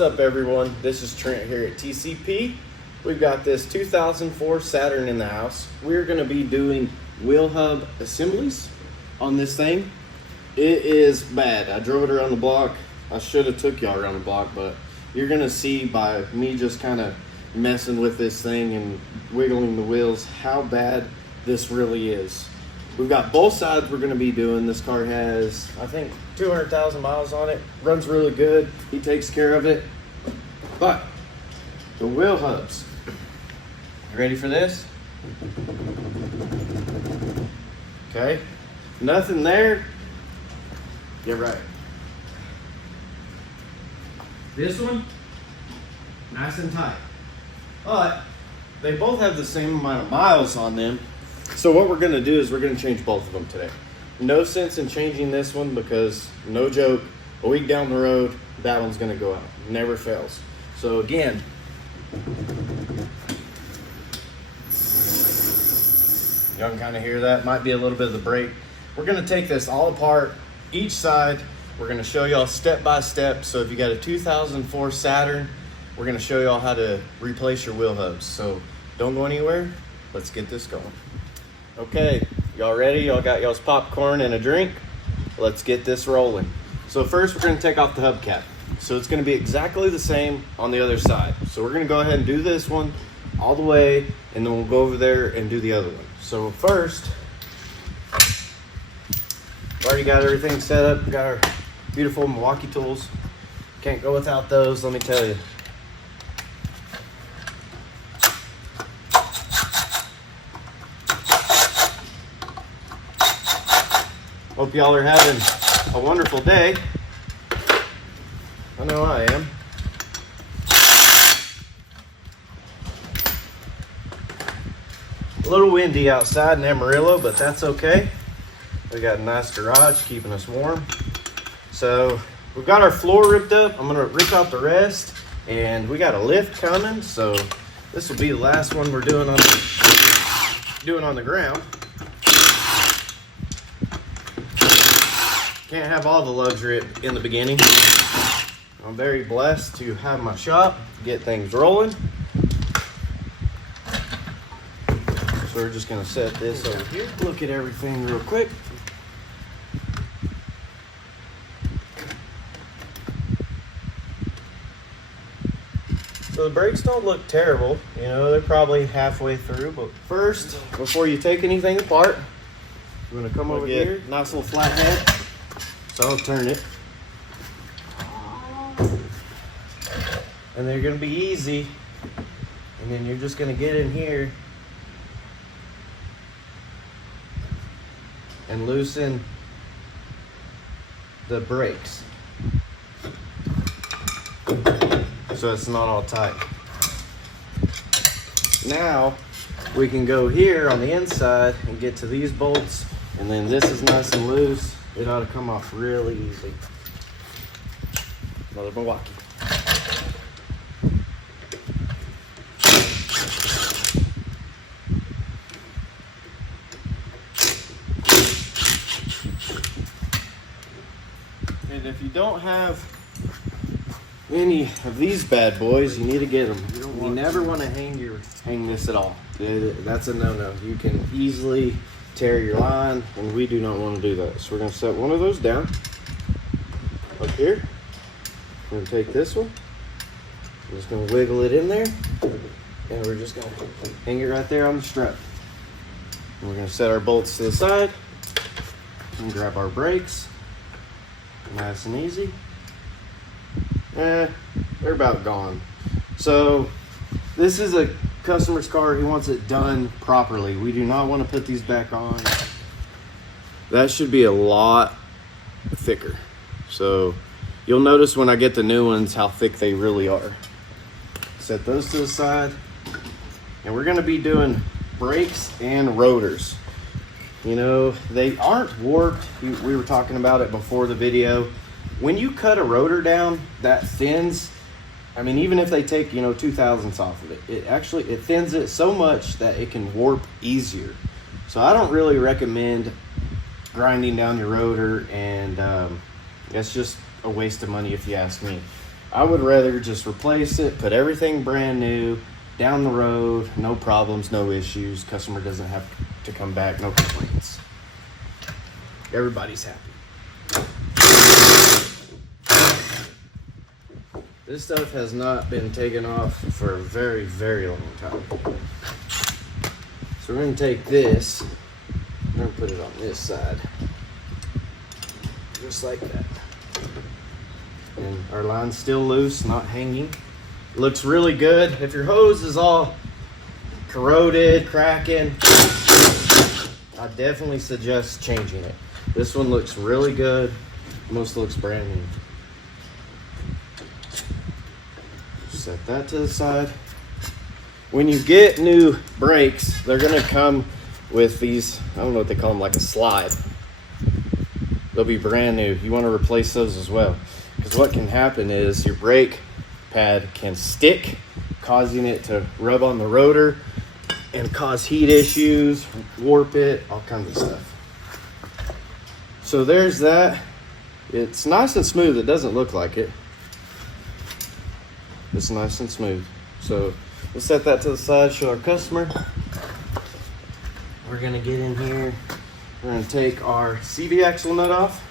What's up everyone, this is Trent here at TCP. We've got this 2004 Saturn in the house. We're going to be doing wheel hub assemblies on this thing. It is bad. I drove it around the block. I should have took y'all around the block, but you're going to see by me just kind of messing with this thing and wiggling the wheels how bad this really is. We've got both sides we're going to be doing. This car has, I think, 200,000 miles on it. Runs really good. He takes care of it. But the wheel hubs. You ready for this? Okay. Nothing there. Get right. This one, nice and tight. But they both have the same amount of miles on them. So what we're going to do is we're going to change both of them today. No sense in changing this one because, no joke, a week down the road, that one's going to go out. Never fails. So again, y'all can kind of hear that. Might be a little bit of the brake. We're going to take this all apart, each side. We're going to show y'all step by step. So if you got a 2004 Saturn, we're going to show y'all how to replace your wheel hubs. So don't go anywhere. Let's get this going. Okay, y'all ready? Y'all got y'all's popcorn and a drink? Let's get this rolling. So first we're going to take off the hubcap. So it's going to be exactly the same on the other side. So we're going to go ahead and do this one all the way, and then we'll go over there and do the other one. So first, we've already got everything set up. We got our beautiful Milwaukee tools. Can't go without those, let me tell you. Hope y'all are having a wonderful day. I know I am. A little windy outside in Amarillo, but that's okay. We got a nice garage keeping us warm. So we've got our floor ripped up. I'm gonna rip out the rest, and we got a lift coming. So this will be the last one we're doing on the ground. Can't have all the luxury in the beginning. I'm very blessed to have my shop, get things rolling. So we're just gonna set this over here. Look at everything real quick. So the brakes don't look terrible. You know, they're probably halfway through, but first, before you take anything apart, we're gonna come over here. Nice little flat head. So I'll turn it. And they're gonna be easy. And then you're just gonna get in here and loosen the brakes. So it's not all tight. Now we can go here on the inside and get to these bolts, and then this is nice and loose. It ought to come off really easy. Another Milwaukee. And if you don't have any of these bad boys, you need to get them. You never want to hang this at all. That's a no-no. You can easily tear your line, and we do not want to do that. So we're going to set one of those down up here. We're going to take this one. I'm just going to wiggle it in there, and we're just going to hang it right there on the strut. And we're going to set our bolts to the side and grab our brakes. Nice and easy. They're about gone. So this is a customer's car. He wants it done properly. We do not want to put these back on. That should be a lot thicker. So you'll notice when I get the new ones how thick they really are. Set those to the side. And we're going to be doing brakes and rotors. You know, they aren't warped. We were talking about it before the video. When you cut a rotor down, that thins. I mean, even if they take, 2/1000ths off of it, it thins it so much that it can warp easier. So I don't really recommend grinding down your rotor, and that's just a waste of money if you ask me. I would rather just replace it, put everything brand new, down the road, no problems, no issues. Customer doesn't have to come back, no complaints. Everybody's happy. This stuff has not been taken off for a very, very long time. So we're gonna take this, we're gonna put it on this side. Just like that. And our line's still loose, not hanging. Looks really good. If your hose is all corroded, cracking, I definitely suggest changing it. This one looks really good. Most looks brand new. Set that to the side. When you get new brakes, they're gonna come with these, I don't know what they call them, like a slide. They'll be brand new. You want to replace those as well. Because what can happen is your brake pad can stick, causing it to rub on the rotor and cause heat issues, warp it, all kinds of stuff. So there's that. It's nice and smooth. It doesn't look like it. It's nice and smooth. So we'll set that to the side, show our customer. We're gonna get in here. We're gonna take our CV axle nut off.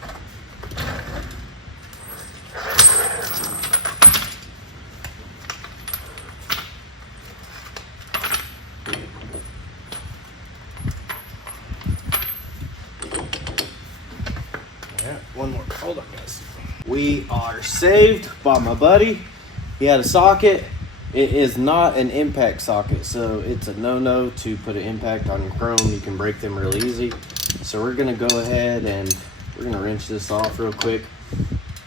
One more, hold on guys. We are saved by my buddy. He had a socket. It is not an impact socket, so it's a no-no to put an impact on your chrome. You can break them really easy. So we're gonna go ahead and we're gonna wrench this off real quick.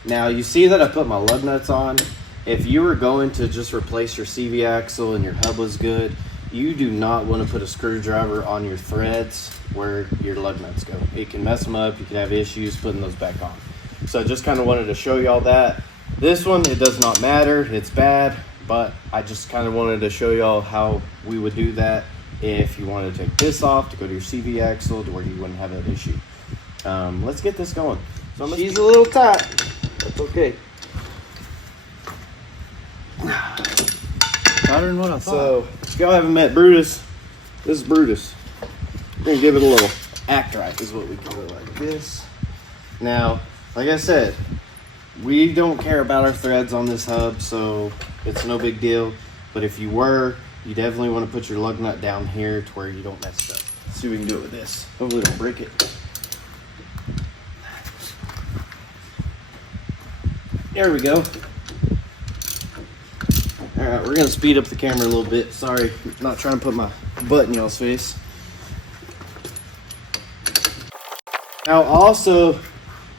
Now you see that I put my lug nuts on. If you were going to just replace your CV axle and your hub was good, you do not want to put a screwdriver on your threads where your lug nuts go. It can mess them up. You can have issues putting those back on. So I just kind of wanted to show y'all that. This one, it does not matter. It's bad, but I just kind of wanted to show y'all how we would do that if you wanted to take this off to go to your CV axle to where you wouldn't have that issue. Let's get this going. So she's a little tight. That's okay. Tighter than what I thought. So, if y'all haven't met Brutus, this is Brutus. We're gonna give it a little act right, is what we call it, like this. Now, like I said, we don't care about our threads on this hub, so it's no big deal. But if you were, you definitely want to put your lug nut down here to where you don't mess it up. Let's see what we can do with this. Hopefully don't break it. There we go. All right, we're gonna speed up the camera a little bit. Sorry, not trying to put my butt in y'all's face. Now also,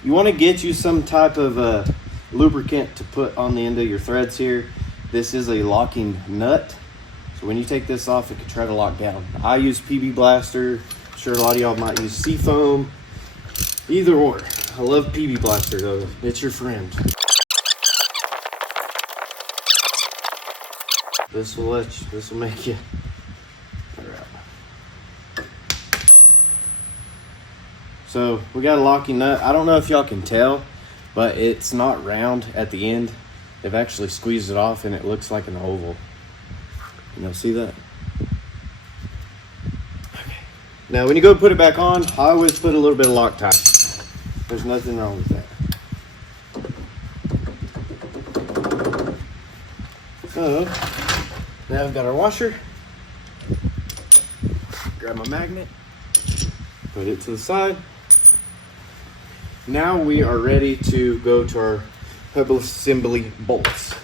you want to get you some type of lubricant to put on the end of your threads here. This is a locking nut. So when you take this off, it can try to lock down. I use PB Blaster. I'm sure a lot of y'all might use Seafoam. Either or. I love PB Blaster though. It's your friend. This will make you. All right. So we got a locking nut. I don't know if y'all can tell, but it's not round at the end. They've actually squeezed it off and it looks like an oval. You know, see that? Okay. Now when you go put it back on, I always put a little bit of Loctite. There's nothing wrong with that. So now I've got our washer. Grab my magnet, put it to the side. Now we are ready to go to our hub assembly bolts.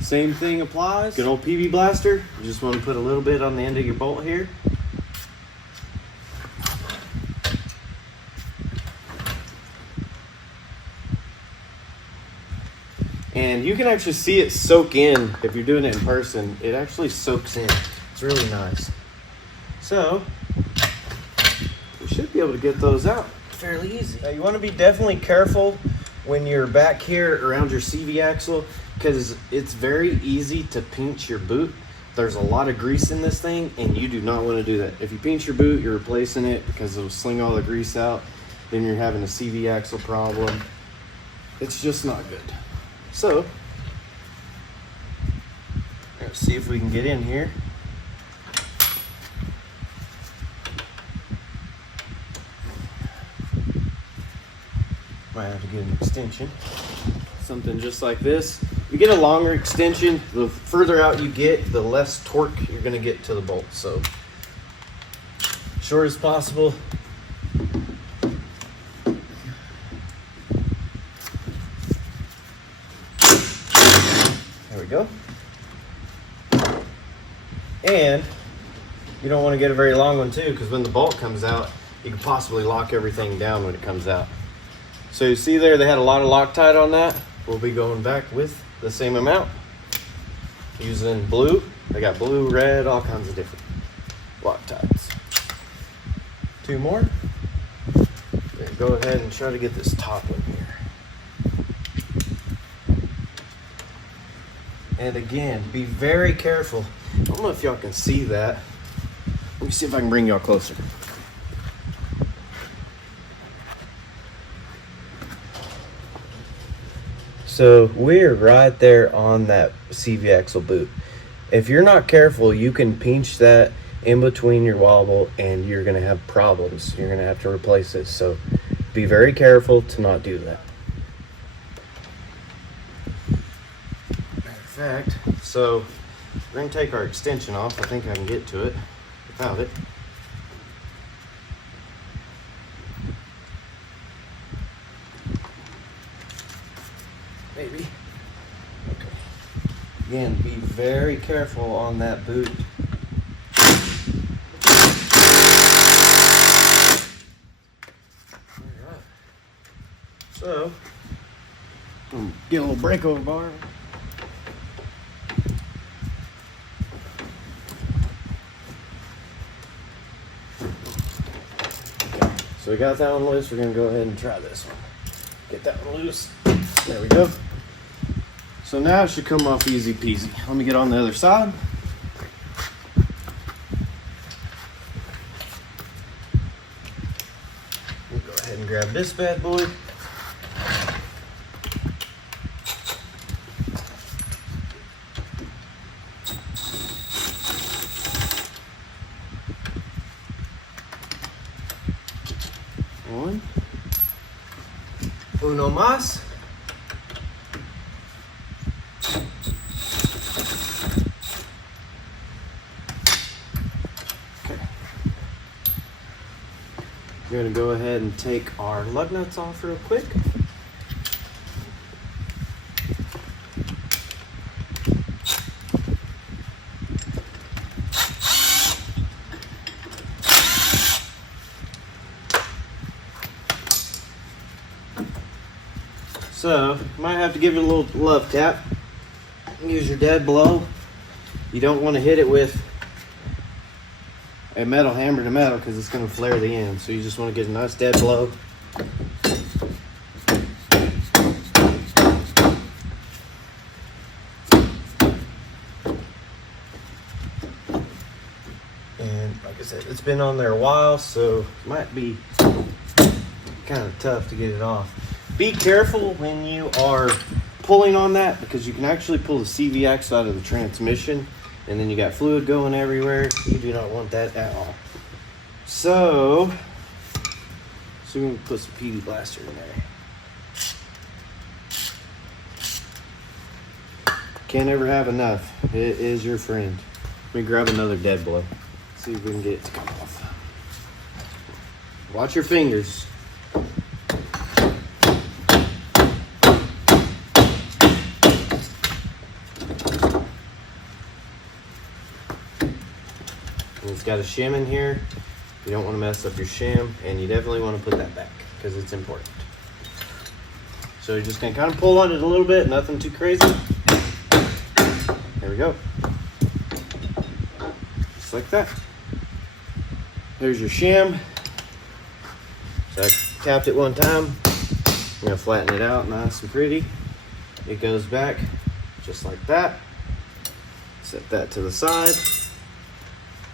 Same thing applies. Good old PB Blaster. You just want to put a little bit on the end of your bolt here. And you can actually see it soak in. If you're doing it in person, it actually soaks in. It's really nice. So we should be able to get those out fairly easy. Now you want to be definitely careful when you're back here around your CV axle, because it's very easy to pinch your boot. There's a lot of grease in this thing and you do not want to do that. If you pinch your boot, you're replacing it because it'll sling all the grease out. Then you're having a CV axle problem. It's just not good. So let's see if we can get in here. Might have to get an extension. Something just like this. You get a longer extension, the further out you get, the less torque you're going to get to the bolt. So short as possible. There we go. And you don't want to get a very long one too, because when the bolt comes out, you can possibly lock everything down when it comes out. So you see there, they had a lot of Loctite on that. We'll be going back with the same amount. Using blue. They got blue, red, all kinds of different Loctites. 2 more. Go ahead and try to get this top one here. And again, be very careful. I don't know if y'all can see that. Let me see if I can bring y'all closer. So we're right there on that CV axle boot. If you're not careful, you can pinch that in between your wobble and you're gonna have problems. You're gonna have to replace it. So be very careful to not do that. Matter of fact, so we're gonna take our extension off. I think I can get to it without it. Maybe. Okay. Again, be very careful on that boot. Alright. So, get a little breakover bar. Okay. So we got that one loose. We're gonna go ahead and try this one. Get that one loose. There we go. So now it should come off easy peasy. Let me get on the other side. We'll go ahead and grab this bad boy. One. Uno más. We're going to go ahead and take our lug nuts off real quick. So, you might have to give it a little love tap. Use your dead blow. You don't want to hit it with a metal hammer to metal because it's going to flare the end. So you just want to get a nice dead blow. And like I said, it's been on there a while, so it might be kind of tough to get it off. Be careful when you are pulling on that because you can actually pull the CV axle out of the transmission. And then you got fluid going everywhere. You do not want that at all. So we're going to put some PV Blaster in there. Can't ever have enough. It is your friend. Let me grab another dead blow. See if we can get it to come off. Watch your fingers. It's got a shim in here. You don't want to mess up your shim, and you definitely want to put that back because it's important. So you're just going to kind of pull on it a little bit, nothing too crazy. There we go. Just like that. There's your shim. So I tapped it one time. I'm going to flatten it out nice and pretty. It goes back just like that. Set that to the side.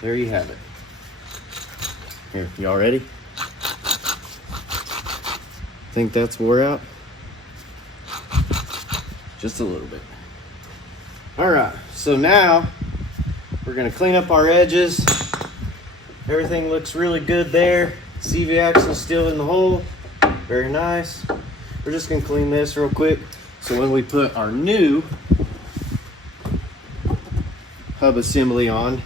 There you have it. Here, y'all ready? Think that's wore out? just a little bit. All right, so now we're gonna clean up our edges. Everything looks really good there. CV axle's still in the hole, very nice. We're just gonna clean this real quick. So when we put our new hub assembly on,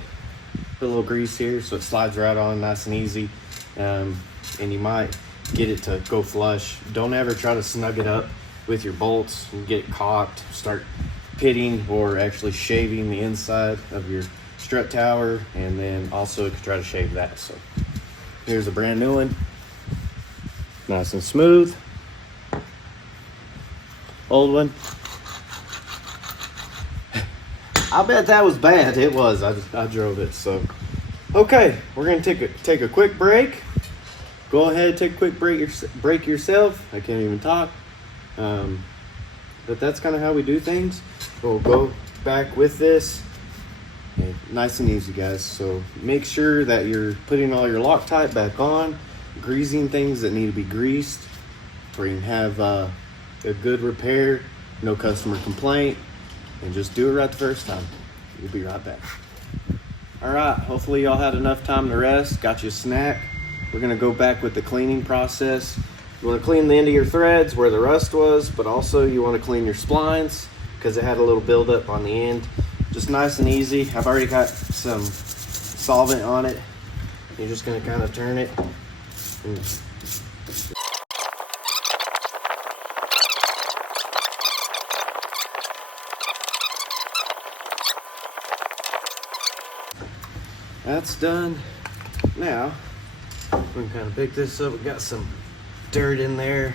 put a little grease here so it slides right on nice and easy. And you might get it to go flush. Don't ever try to snug it up with your bolts and get it caught, start pitting or actually shaving the inside of your strut tower, and then also it could try to shave that. So here's a brand new one, nice and smooth. Old one, I bet that was bad. It was. I drove it. So okay, we're gonna take a quick break. Go ahead, take a quick break yourself. I can't even talk. But that's kind of how we do things. We'll go back with this. Okay, nice and easy, guys. So make sure that you're putting all your Loctite back on, greasing things that need to be greased, where you can have a good repair, no customer complaint, and just do it right the first time. We'll be right back. All right, hopefully y'all had enough time to rest, got you a snack. We're gonna go back with the cleaning process. You wanna clean the end of your threads where the rust was, but also you wanna clean your splines because it had a little buildup on the end. Just nice and easy. I've already got some solvent on it. You're just gonna kind of turn it. That's done. Now, we can kind of pick this up. We got some dirt in there.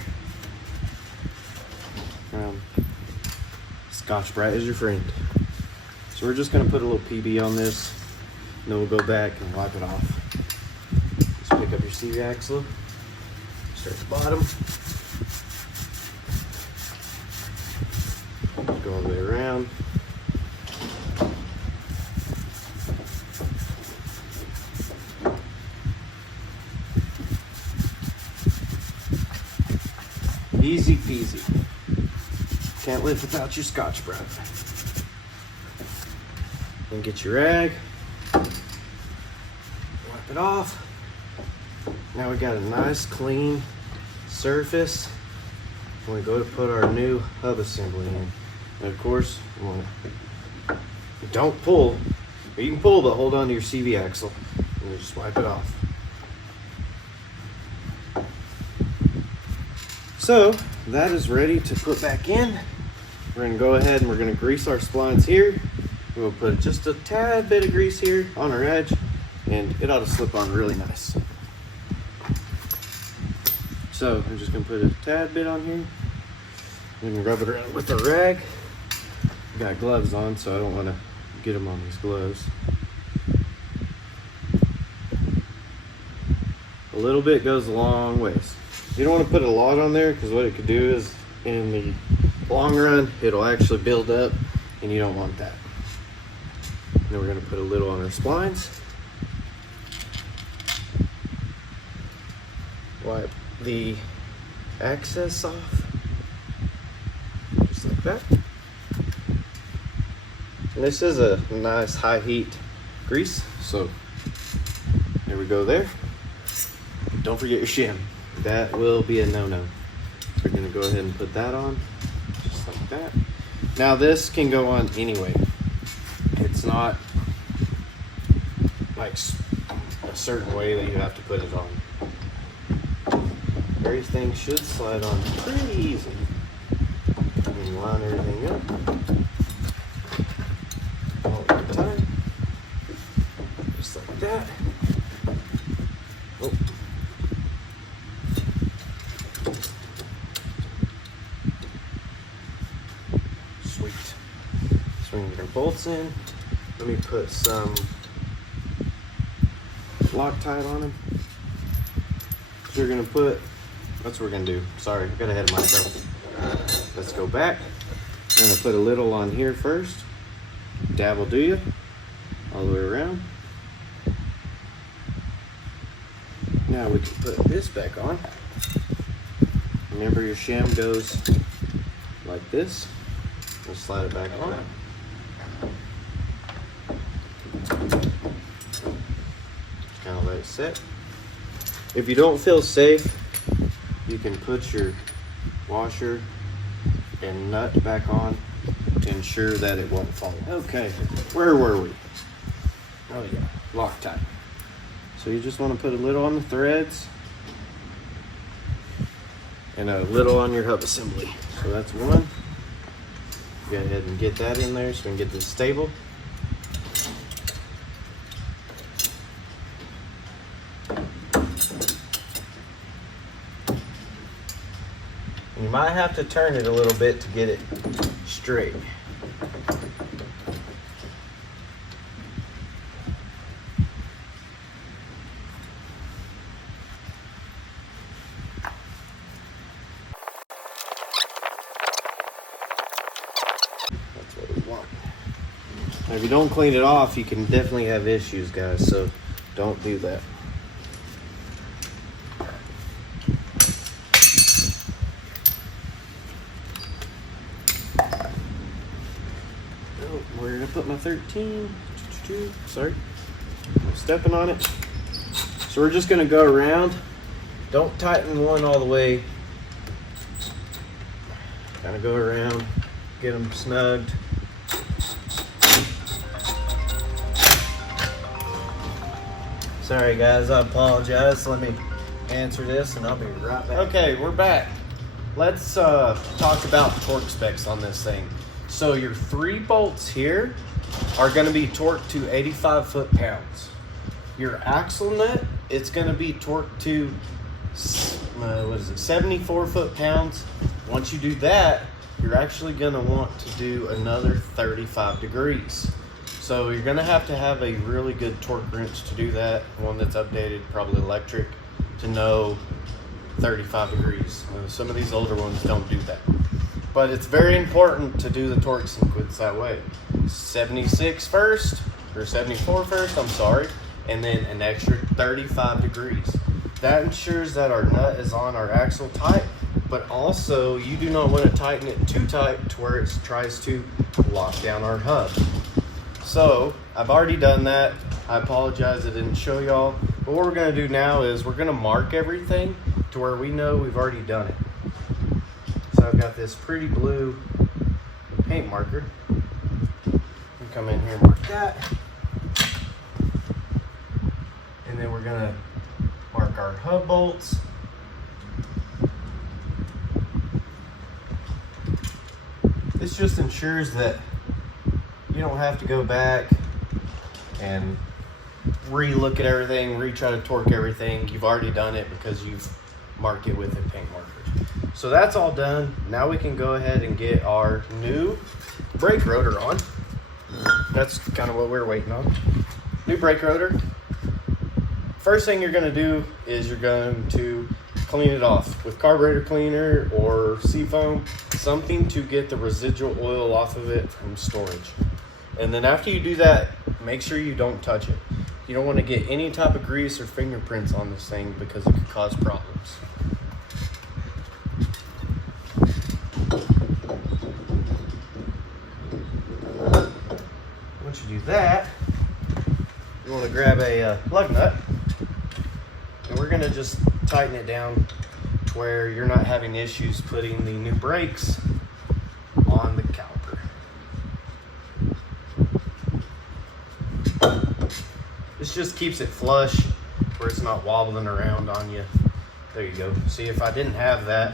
Scotch-Brite is your friend. So we're just gonna put a little PB on this, and then we'll go back and wipe it off. Just pick up your CV axle, start at the bottom, go all the way around. Easy peasy. Can't live without your Scotch-Brite. Then get your rag, wipe it off. Now we got a nice clean surface when we go to put our new hub assembly in. And of course, don't pull. You can pull, but hold on to your CV axle and just wipe it off. So that is ready to put back in. We're gonna go ahead and we're gonna grease our splines here. We'll put just a tad bit of grease here on our edge, and it ought to slip on really nice. So I'm just gonna put a tad bit on here and rub it around with a rag. I got gloves on, so I don't wanna get them on these gloves. A little bit goes a long ways. You don't want to put a lot on there because what it could do is in the long run, it'll actually build up and you don't want that. Then we're going to put a little on our splines. Wipe the excess off, just like that. And this is a nice high heat grease, so there we go there. Don't forget your shim. That will be a no-no. We're gonna go ahead and put that on, just like that. Now this can go on anyway. It's not like a certain way that you have to put it on. Everything should slide on pretty easy. And line everything up. All at the time. Just like that. Oh. Sweet. So we're gonna get our bolts in. Let me put some Loctite on them. So we're gonna put, that's what we're gonna do. Sorry, I got ahead of myself. Let's go back. I'm gonna put a little on here first. Dab will do you. All the way around. Now we can put this back on. Remember your shim goes like this. Just slide it back on. Kind of let it sit. If you don't feel safe, you can put your washer and nut back on to ensure that it won't fall. Okay, where were we? Oh yeah, Loctite. So you just want to put a little on the threads and a little on your hub assembly. So that's one. Go ahead and get that in there so we can get this stable. And you might have to turn it a little bit to get it straight. That's what we want. Now, if you don't clean it off, you can definitely have issues, guys, so don't do that. Where did I put my 13? Sorry, I'm stepping on it. So we're just gonna go around. Don't tighten one all the way. Kind of go around, get them snugged. Sorry guys, I apologize. Let me answer this and I'll be right back. Okay, we're back. Let's talk about torque specs on this thing. So your 3 bolts here are going to be torqued to 85 foot-pounds. Your axle nut, it's going to be torqued to 74 foot-pounds. Once you do that, you're actually going to want to do another 35 degrees. So you're going to have a really good torque wrench to do that. One that's updated, probably electric, to know 35 degrees. Some of these older ones don't do that. But it's very important to do the torque sequence that way. 76 first, or 74 first, I'm sorry, and then an extra 35 degrees. That ensures that our nut is on our axle tight, but also you do not want to tighten it too tight to where it tries to lock down our hub. So I've already done that. I apologize I didn't show y'all. But what we're going to do now is we're going to mark everything to where we know we've already done it. So I've got this pretty blue paint marker. Come in here and mark that. And then we're going to mark our hub bolts. This just ensures that you don't have to go back and re-look at everything, re-try to torque everything. You've already done it because you've marked it with a paint marker. So that's all done. Now we can go ahead and get our new brake rotor on. That's kind of what we're waiting on. New brake rotor. First thing you're going to do is you're going to clean it off with carburetor cleaner or seafoam, something to get the residual oil off of it from storage. And then after you do that, make sure you don't touch it. You don't want to get any type of grease or fingerprints on this thing because it could cause problems. Once you do that, you want to grab a lug nut, and we're going to just tighten it down to where you're not having issues putting the new brakes on the caliper. This just keeps it flush where it's not wobbling around on you. There you go. See, if I didn't have that,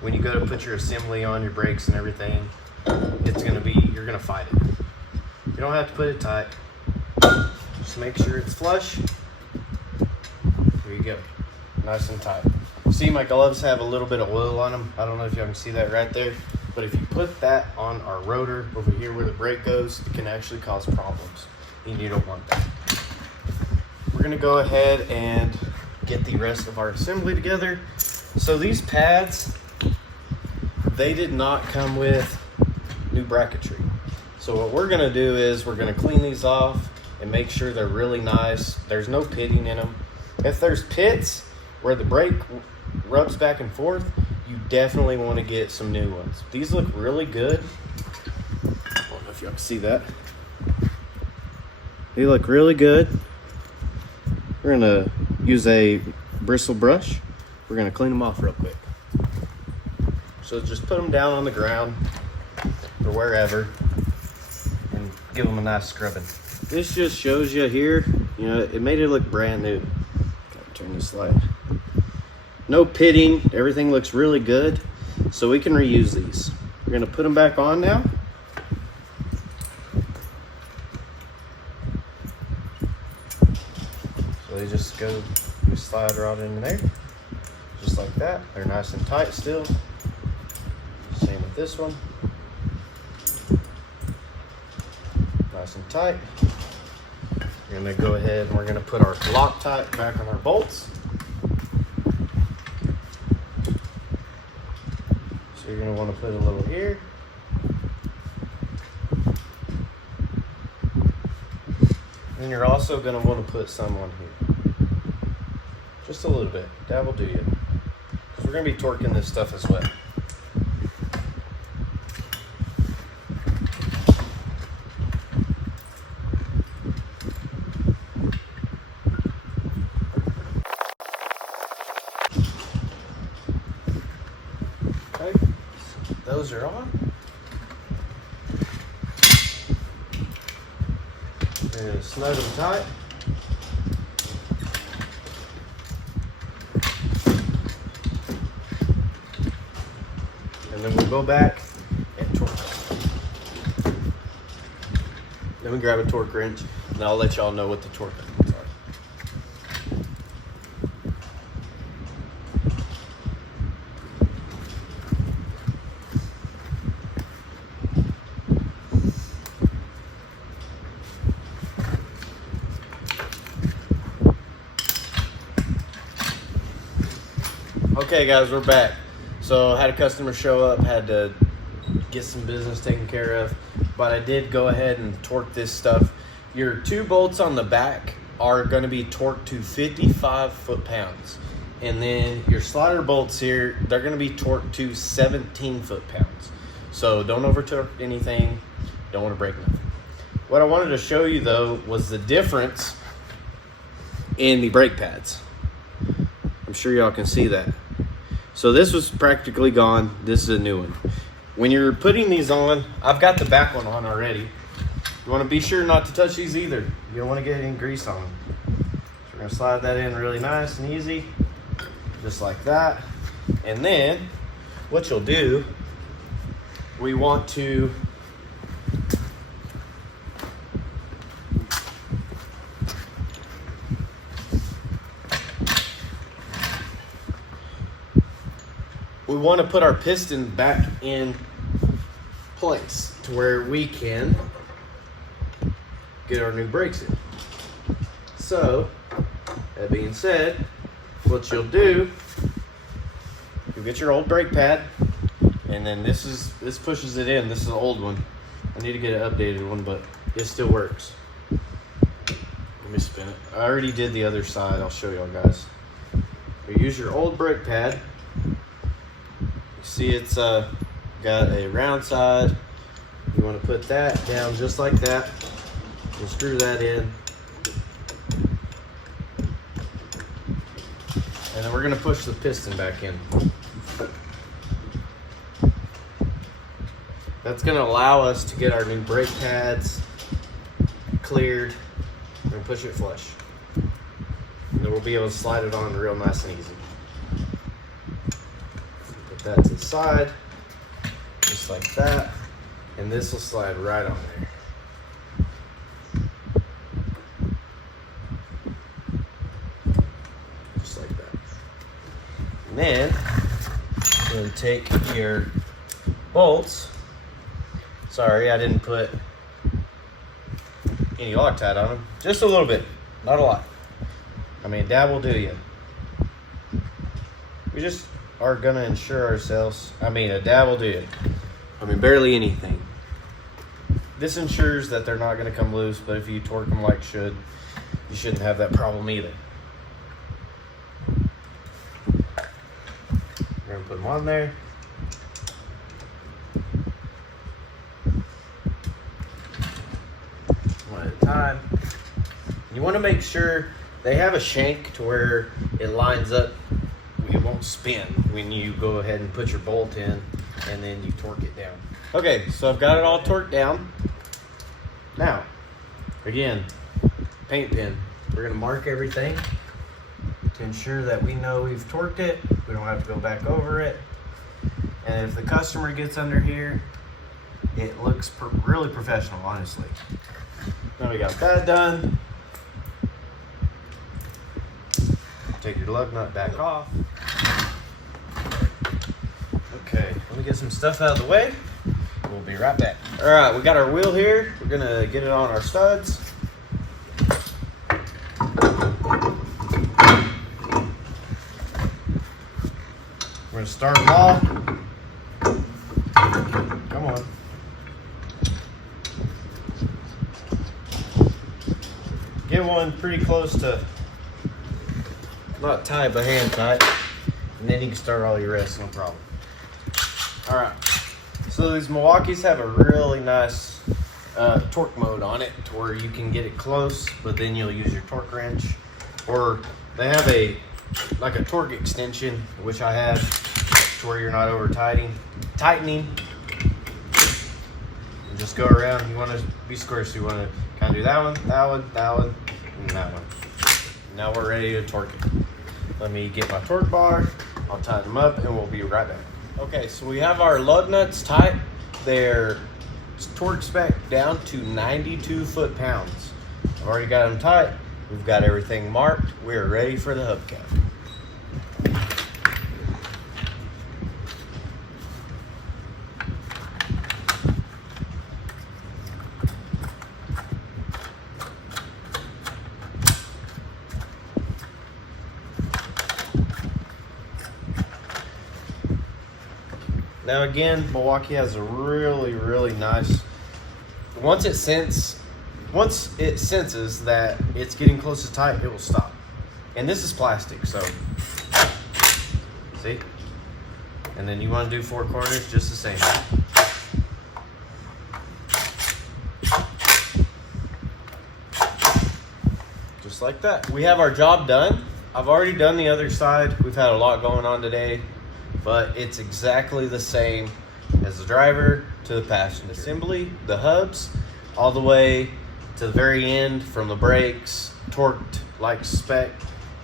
when you go to put your assembly on, your brakes and everything, you're gonna fight it. You don't have to put it tight. Just make sure it's flush. There you go. Nice and tight. See, my gloves have a little bit of oil on them. I don't know if y'all can see that right there. But if you put that on our rotor over here where the brake goes, it can actually cause problems. And you don't want that. We're gonna go ahead and get the rest of our assembly together. So these pads, they did not come with new bracketry. So what we're gonna do is we're gonna clean these off and make sure they're really nice. There's no pitting in them. If there's pits where the brake rubs back and forth, you definitely want to get some new ones. These look really good. y'all can see that. They look really good. We're gonna use a bristle brush. We're gonna clean them off real quick. So just put them down on the ground or wherever and give them a nice scrubbing. This just shows you here, you know, it made it look brand new. Gotta turn this light. No pitting, everything looks really good. So we can reuse these. We're gonna put them back on now. So they just go, we slide right in there, just like that. They're nice and tight still. Same with this one. Nice and tight. We're gonna go ahead and we're gonna put our Loctite back on our bolts. So you're gonna want to put a little here. And you're also gonna want to put some on here. Just a little bit, that will do you. Because we're gonna be torquing this stuff as well. Okay, those are on. We're going to snug them tight. And then we'll go back and torque. Then we grab a torque wrench and I'll let y'all know what the torque is. Okay guys, we're back. So I had a customer show up, had to get some business taken care of, but I did go ahead and torque this stuff. Your 2 bolts on the back are going to be torqued to 55 foot-pounds. And then your slider bolts here, they're going to be torqued to 17 foot-pounds. So don't over torque anything, don't want to break nothing. What I wanted to show you though was the difference in the brake pads. I'm sure y'all can see that. So this was practically gone. This is a new one. When you're putting these on, I've got the back one on already. You want to be sure not to touch these either. You don't want to get any grease on them. So we're going to slide that in really nice and easy, just like that. And then what you'll do, we want to put our piston back in place to where we can get our new brakes in. So, that being said, what you'll do, you'll get your old brake pad, and then this pushes it in. This is the old one. I need to get an updated one, but it still works. Let me spin it. I already did the other side. I'll show y'all guys. You use your old brake pad. See, it's got a round side. You want to put that down just like that and screw that in. And then we're going to push the piston back in. That's going to allow us to get our new brake pads cleared and push it flush. And then we'll be able to slide it on real nice and easy. That to the side, just like that, and this will slide right on there. Just like that. And then, you're going to take your bolts. Sorry, I didn't put any Loctite on them. Just a little bit, not a lot. I mean, that will do you. We just are gonna ensure ourselves, a dab will do it. Barely anything. This ensures that they're not gonna come loose, but if you torque them like you shouldn't have that problem either. We're gonna put them on there. time. You want to make sure they have a shank to where it lines up. It won't spin when you go ahead and put your bolt in and then you torque it down. Okay, so I've got it all torqued down. Now, again, paint pen. We're gonna mark everything to ensure that we know we've torqued it. We don't have to go back over it. And if the customer gets under here, it looks really professional, honestly. Now we got that done. Take your lug nut back off. Okay, let me get some stuff out of the way. We'll be right back. All right, we got our wheel here. We're gonna get it on our studs. We're gonna start them off. Come on. Get one pretty close to, not tight, but hand tight. And then you can start all your rest, no problem. All right, so these Milwaukees have a really nice torque mode on it to where you can get it close, but then you'll use your torque wrench. Or they have like a torque extension, which I have, to where you're not over tightening. And just go around. You want to be square, so you want to kind of do that one, that one, that one, and that one. Now we're ready to torque it. Let me get my torque bar. I'll tighten them up, and we'll be right back. Okay, so we have our lug nuts tight. They're torque spec down to 92 foot-pounds. I've already got them tight. We've got everything marked. We're ready for the hubcap. Now again, Milwaukee has a really nice, once it senses that it's getting close to tight, it will stop. And this is plastic, so see? And then you want to do 4 corners just the same. Just like that. We have our job done. I've already done the other side. We've had a lot going on today, but it's exactly the same as the driver to the passenger. Assembly, the hubs, all the way to the very end from the brakes, torqued like spec,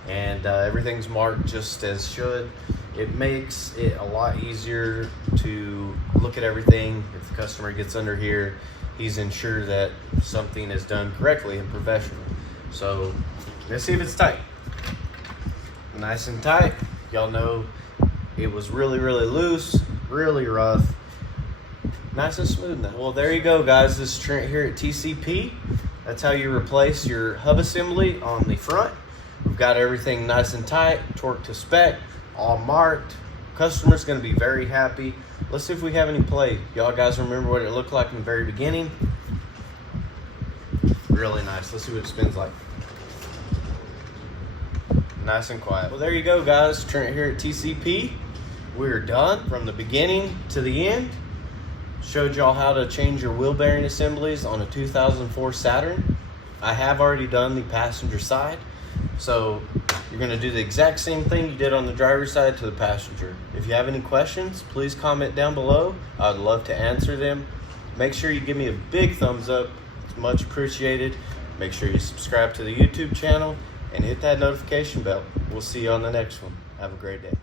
and everything's marked just as should. It makes it a lot easier to look at everything. If the customer gets under here, he's ensured that something is done correctly and professional. So let's see if it's tight. Nice and tight. Y'all know it was really loose, really rough, nice and smooth now. Well, there you go, guys. This is Trent here at TCP. That's how you replace your hub assembly on the front. We've got everything nice and tight, torque to spec, all marked. Customer's gonna be very happy. Let's see if we have any play. Y'all guys remember what it looked like in the very beginning? Really nice. Let's see what it spins like. Nice and quiet. Well, there you go, guys. Trent here at TCP. We're done from the beginning to the end. Showed y'all how to change your wheel bearing assemblies on a 2004 Saturn. I have already done the passenger side, so you're going to do the exact same thing you did on the driver's side to the passenger. If you have any questions, please comment down below. I'd love to answer them. Make sure you give me a big thumbs up. It's much appreciated. Make sure you subscribe to the YouTube channel and hit that notification bell. We'll see you on the next one. Have a great day.